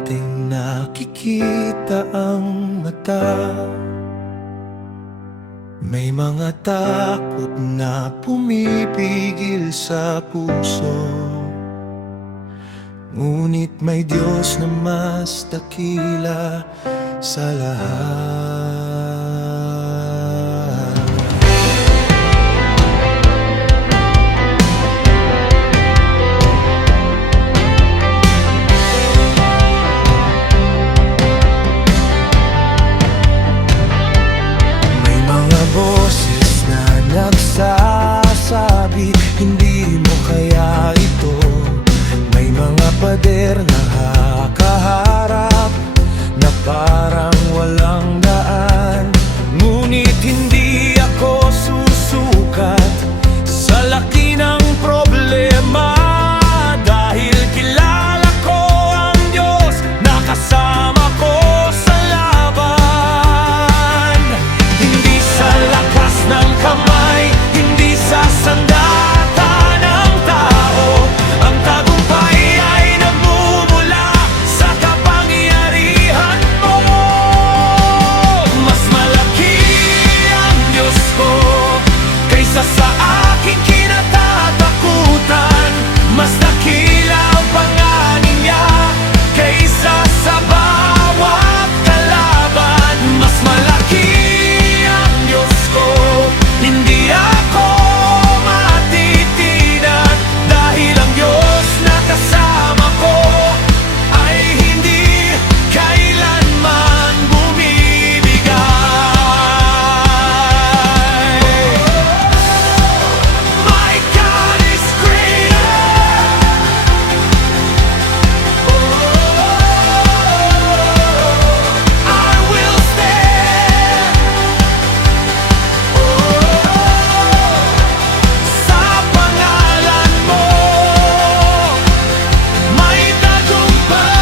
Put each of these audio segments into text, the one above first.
unting nakikita ang mata. May mga takot na pumipigil sa puso, ngunit may Diyos na mas dakila sa lahat. May mga boses na nagsasabi, hindi mo kaya ito. May mga pader na hakaharap na parang walang daan, ngunit hindi ako susukat sa laki ng problema, dahil kilala ko ang Diyos na kasama ko sa laban. Hindi sa lakas ng kamay, hindi sa sandata ng tao, ang tagumpay ay nagmumula sa kapangyarihan mo. Mas malaki ang Diyos ko kaysa sa aking kinatatakutan. Mas dakila ang pangalan niya kaysa sa bawat kalaban. Mas malaki ang Diyos ko, hindi ako matitinan, dahil ang Diyos na kasama ko ay hindi kailanman bumibigay. My God is greater. I will stand sa pangalan mo, may tagumpay.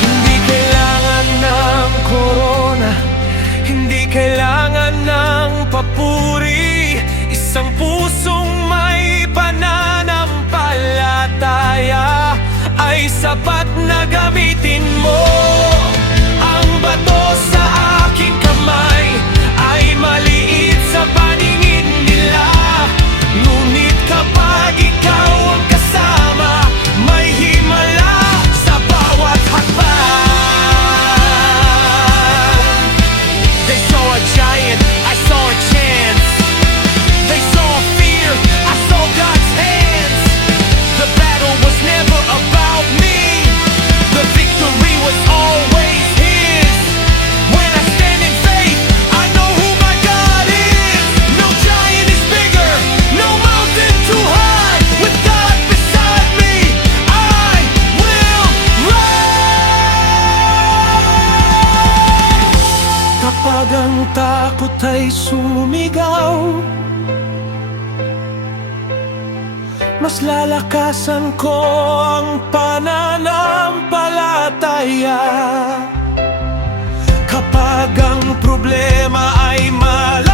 Hindi kailangan ng korona, hindi kailangan ng papuri, isang pusong may pananampalataya ay sapat na gamitin mo. Ang bato sa aking kamay ay maliit sa paningin nila, ngunit kapag ikaw ang kasama, may himala sa bawat hakbang. They saw a giant, I saw a chance. They saw fear, I saw God's hands. The battle was never about me, the victory was always His. When I stand in faith, I know who my God is. No giant is bigger, no mountain too high. With God beside me, I will rise. Kapag ang takot ay sumigaw, mas lalakasan ko ang pananampalataya. Kapag ang problema ay malaki,